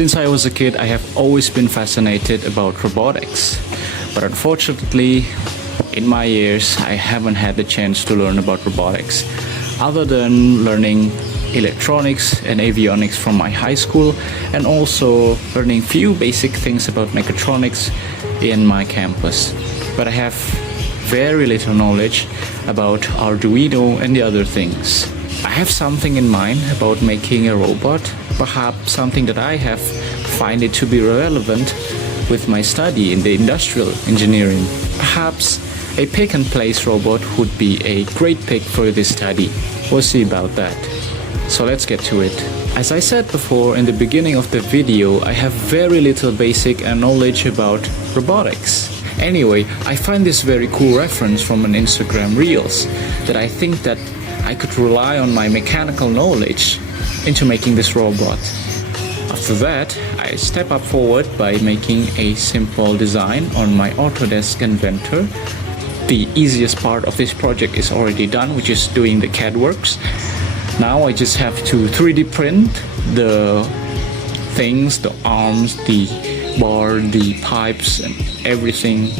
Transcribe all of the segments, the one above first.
Since I was a kid, I have always been fascinated about robotics, but unfortunately, in my years, I haven't had the chance to learn about robotics, other than learning electronics and avionics from my high school, and also learning few basic things about mechatronics in my campus. But I have very little knowledge about Arduino and the other things. I have something in mind about making a robot, perhaps something that I have find it to be relevant with my study in the industrial engineering. Perhaps a pick-and-place robot would be a great pick for this study. We'll see about that. So let's get to it. As I said before in the beginning of the video, I have very little basic knowledge about robotics. Anyway, I find this very cool reference from an Instagram Reels that I think that I could rely on my mechanical knowledge into making this robot. After that, I step up forward by making a simple design on my Autodesk Inventor. The easiest part of this project is already done, which is doing the CAD works. Now I just have to 3D print the things, the arms, the bar, the pipes and everything.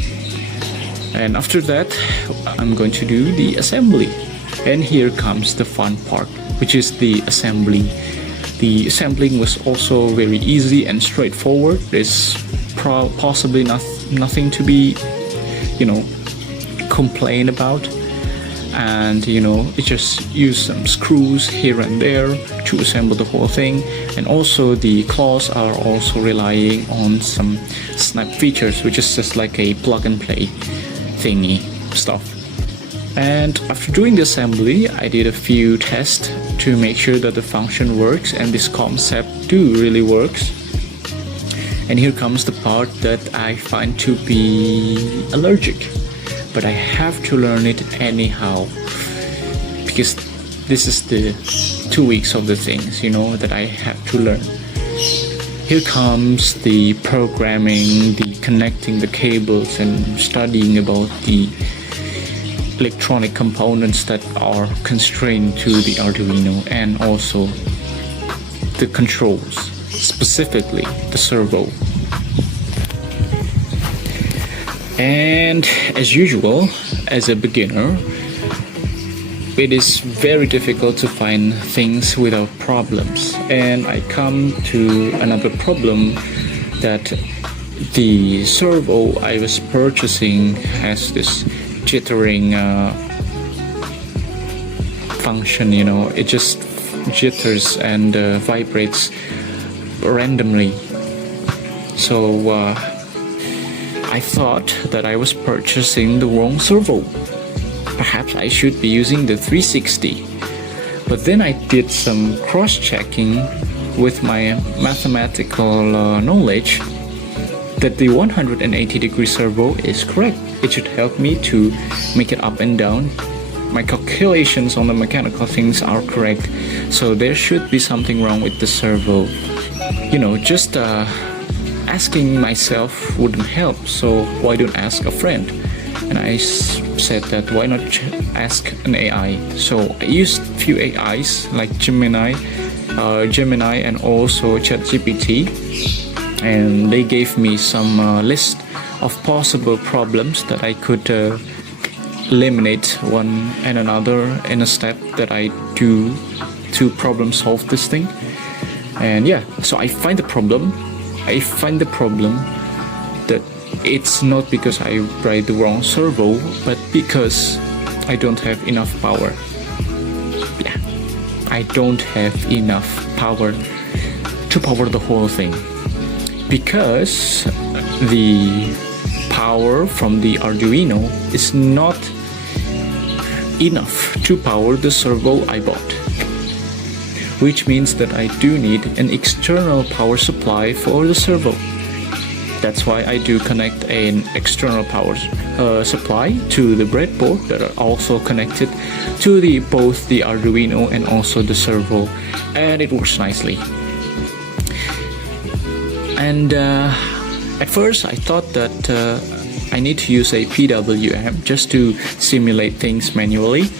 And after that, I'm going to do the assembly. And here comes the fun part, which is the assembly. The assembling was also very easy and straightforward. There's possibly nothing to be, complain about. And it just use some screws here and there to assemble the whole thing. And also the claws are also relying on some snap features, which is just like a plug and play thingy stuff. And after doing the assembly, I did a few tests to make sure that the function works and this concept too really works. And here comes the part that I find to be allergic, but I have to learn it anyhow, because this is the 2 weeks of the things, that I have to learn. Here comes the programming, the connecting the cables and studying about the electronic components that are constrained to the Arduino, and also the controls, specifically the servo. And as usual, as a beginner, it is very difficult to find things without problems. And I come to another problem, that the servo I was purchasing has this jittering function. It just jitters and vibrates randomly. So I thought that I was purchasing the wrong servo. Perhaps I should be using the 360. But then I did some cross-checking with my mathematical knowledge that the 180-degree servo is correct. It should help me to make it up and down. My calculations on the mechanical things are correct, so there should be something wrong with the servo. Just asking myself wouldn't help, so why don't ask a friend? And I said that why not ask an AI? So I used a few AIs like Gemini and also ChatGPT, and they gave me some list of possible problems that I could eliminate one and another in a step that I do to problem solve this thing. And so I find the problem that it's not because I write the wrong servo, but because I don't have enough power. I don't have enough power to power the whole thing, because the power from the Arduino is not enough to power the servo I bought, which means that I do need an external power supply for the servo. That's why I do connect an external power supply to the breadboard that are also connected to both the Arduino and also the servo, and it works nicely. And at first I thought that I need to use a PWM just to simulate things manually,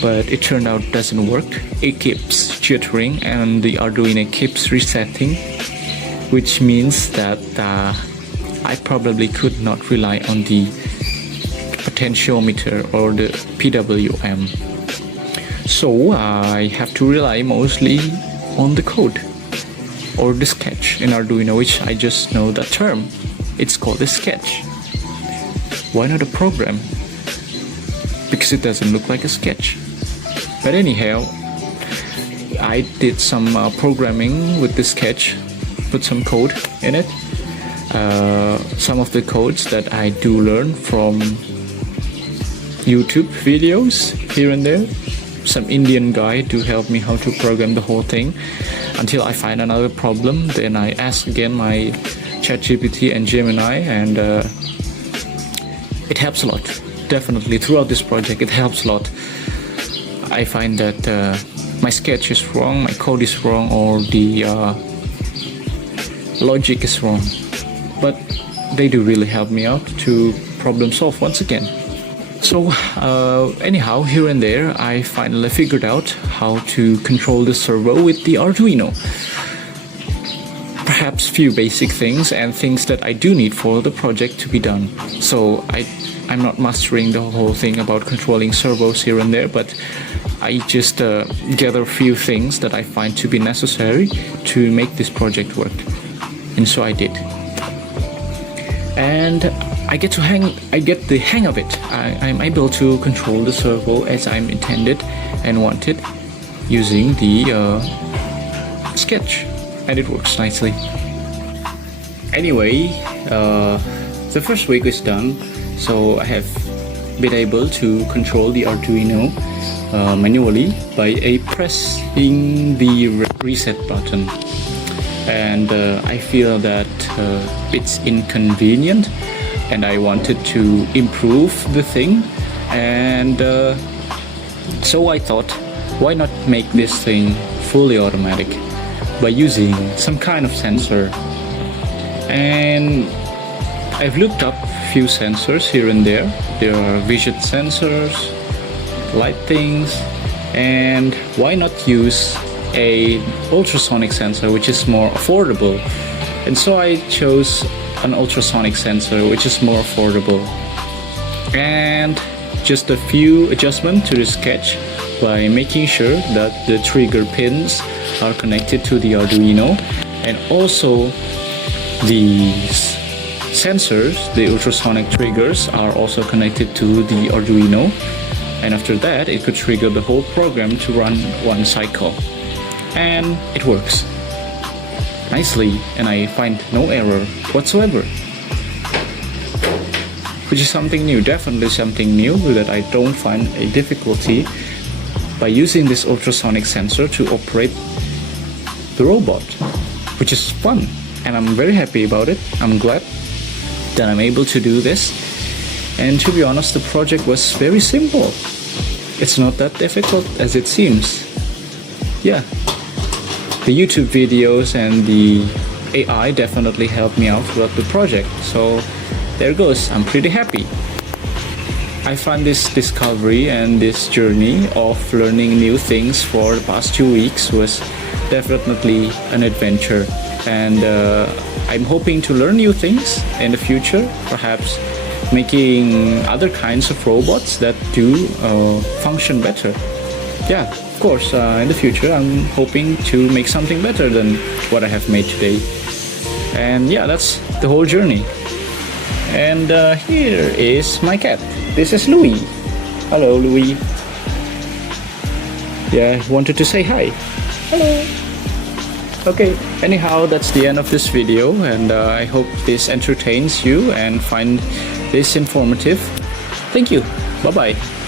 but it turned out doesn't work. It keeps jittering and the Arduino keeps resetting. which means that I probably could not rely on the potentiometer or the PWM. So I have to rely mostly on the code or the sketch in Arduino, which I just know that term. It's called a sketch. Why not a program? Because it doesn't look like a sketch. But anyhow, I did some programming with the sketch, put some code in it. Some of the codes that I do learn from YouTube videos here and there. Some Indian guy to help me how to program the whole thing until I find another problem. Then I ask again my ChatGPT and Gemini, and it helps a lot. Definitely throughout this project it helps a lot. I find that my sketch is wrong, my code is wrong, or the logic is wrong, but they do really help me out to problem solve once again. So anyhow, here and there I finally figured out how to control the servo with the Arduino. Perhaps few basic things and things that I do need for the project to be done. So I'm not mastering the whole thing about controlling servos here and there, but I just gather a few things that I find to be necessary to make this project work. And so I did. And I get the hang of it. I'm able to control the servo as I'm intended and wanted using the sketch, and it works nicely. Anyway, the first week is done, so I have been able to control the Arduino manually by pressing the reset button, and I feel that it's inconvenient, and I wanted to improve the thing, and so I thought, why not make this thing fully automatic by using some kind of sensor. And I've looked up a few sensors here and there. There are vision sensors, light things, and why not use a ultrasonic sensor which is more affordable. And so I chose an ultrasonic sensor which is more affordable, and just a few adjustments to the sketch by making sure that the trigger pins are connected to the Arduino, and also these sensors, the ultrasonic triggers, are also connected to the Arduino, and after that it could trigger the whole program to run one cycle, and it works nicely, and I find no error whatsoever, which is something new, definitely something new, that I don't find a difficulty by using this ultrasonic sensor to operate the robot, which is fun, and I'm very happy about it. I'm glad that I'm able to do this, and to be honest, the project was very simple. It's not that difficult as it seems. Yeah. The YouTube videos and the AI definitely helped me out throughout the project, so there goes, I'm pretty happy. I find this discovery and this journey of learning new things for the past 2 weeks was definitely an adventure, and I'm hoping to learn new things in the future, perhaps making other kinds of robots that do function better. Yeah. Of course, in the future I'm hoping to make something better than what I have made today. And yeah, that's the whole journey. And here is my cat. This is Louis. Hello, Louis. Yeah, wanted to say hi. Hello. Okay, anyhow, that's the end of this video, and I hope this entertains you and find this informative. Thank you. Bye-bye.